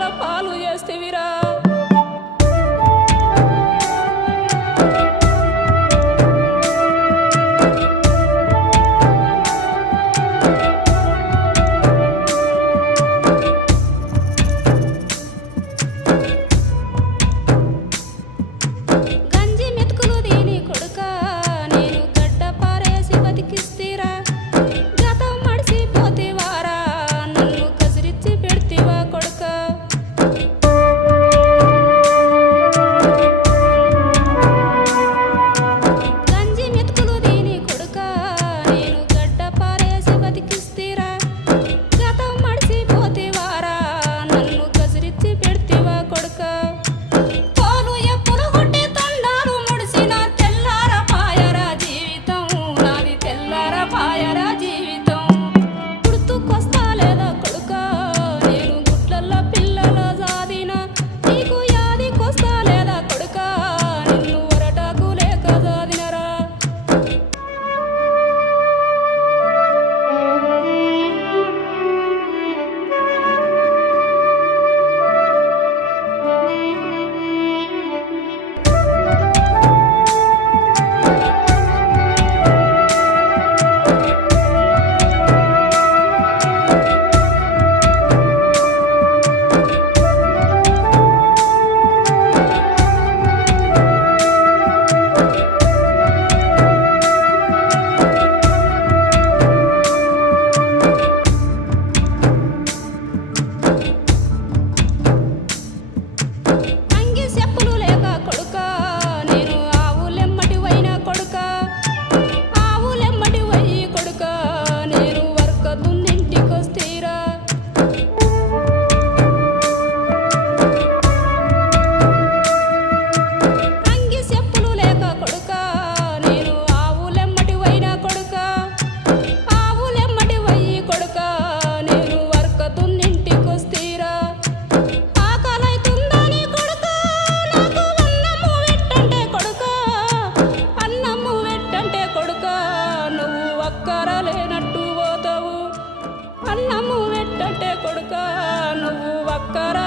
పాల పాలు చేస్తేవిరా Bakar, Nubu Bakar.